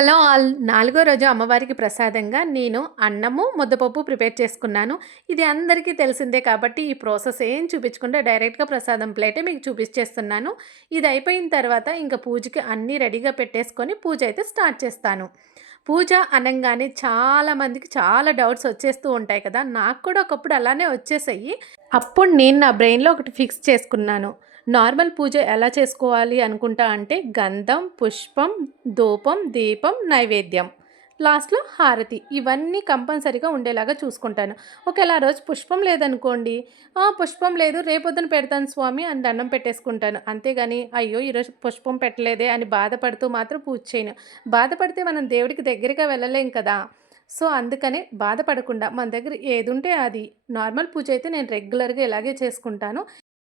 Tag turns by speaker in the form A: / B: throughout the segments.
A: Hello all. నాలుగో రోజు అమ్మవారికి ప్రసాదంగా నేను అన్నము ముద్దపప్పు ప్రిపేర్ చేసుకున్నాను. ఇది అందరికీ తెలిసిందే కాబట్టి ఈ ప్రాసెస్ ఏం చూపించకుండా డైరెక్ట్గా ప్రసాదం ప్లేటే మీకు చూపించేస్తున్నాను. ఇది అయిపోయిన తర్వాత ఇంకా పూజకి అన్నీ రెడీగా పెట్టేసుకొని పూజ అయితే స్టార్ట్ చేస్తాను. పూజ అనగానే చాలామందికి చాలా డౌట్స్ వచ్చేస్తూ ఉంటాయి కదా. నాకు కూడా ఒకప్పుడు అలానే వచ్చేసాయి. అప్పుడు నేను నా బ్రెయిన్లో ఒకటి ఫిక్స్ చేసుకున్నాను. నార్మల్ పూజ ఎలా చేసుకోవాలి అనుకుంటా అంటే గంధం పుష్పం ధూపం దీపం నైవేద్యం. లాస్ట్లో హారతి. ఇవన్నీ కంపల్సరీగా ఉండేలాగా చూసుకుంటాను. ఒకవేళ ఆ రోజు పుష్పం లేదనుకోండి "ఆ, పుష్పం లేదు రేపొద్దున పెడతాను స్వామి అని దండం పెట్టేసుకుంటాను. అంతేగాని అయ్యో ఈరోజు పుష్పం పెట్టలేదే అని బాధపడుతూ మాత్రం పూజ చేయను. బాధపడితే మనం దేవుడికి దగ్గరగా వెళ్ళలేం కదా. సో అందుకనే బాధపడకుండా మన దగ్గర ఏది ఉంటే అది. నార్మల్ పూజ అయితే నేను రెగ్యులర్గా ఇలాగే చేసుకుంటాను.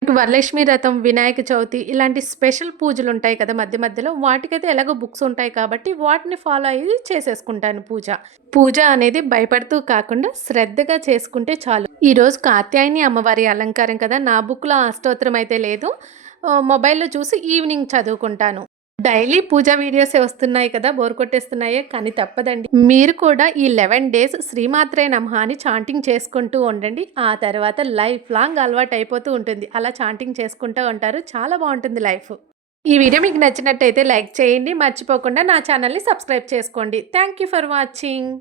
A: వరలక్ష్మి రథం వినాయక చవితి ఇలాంటి స్పెషల్ పూజలు ఉంటాయి కదా మధ్య మధ్యలో. వాటికైతే ఎలాగో బుక్స్ ఉంటాయి కాబట్టి వాటిని ఫాలో అయ్యి చేసేసుకుంటాను పూజ. పూజ అనేది భయపడుతూ కాకుండా శ్రద్ధగా చేసుకుంటే చాలు. ఈరోజు కాత్యాయని అమ్మవారి అలంకారం కదా. నా బుక్లో అష్టోత్తరం అయితే లేదు. మొబైల్లో చూసి ఈవినింగ్ చదువుకుంటాను. డైలీ పూజా వీడియోసే వస్తున్నాయి కదా బోర్ కొట్టేస్తున్నాయే కానీ తప్పదండి. మీరు కూడా ఈ లెవెన్ డేస్ శ్రీమాత్రే నమః అని చాంటింగ్ చేసుకుంటూ ఉండండి. ఆ తర్వాత లైఫ్ లాంగ్ అలవాటు అయిపోతూ ఉంటుంది. అలా చాంటింగ్ చేసుకుంటూ ఉంటారు. చాలా బాగుంటుంది లైఫ్. ఈ వీడియో మీకు నచ్చినట్టయితే లైక్ చేయండి. మర్చిపోకుండా నా ఛానల్ని సబ్స్క్రైబ్ చేసుకోండి. Thank you for watching.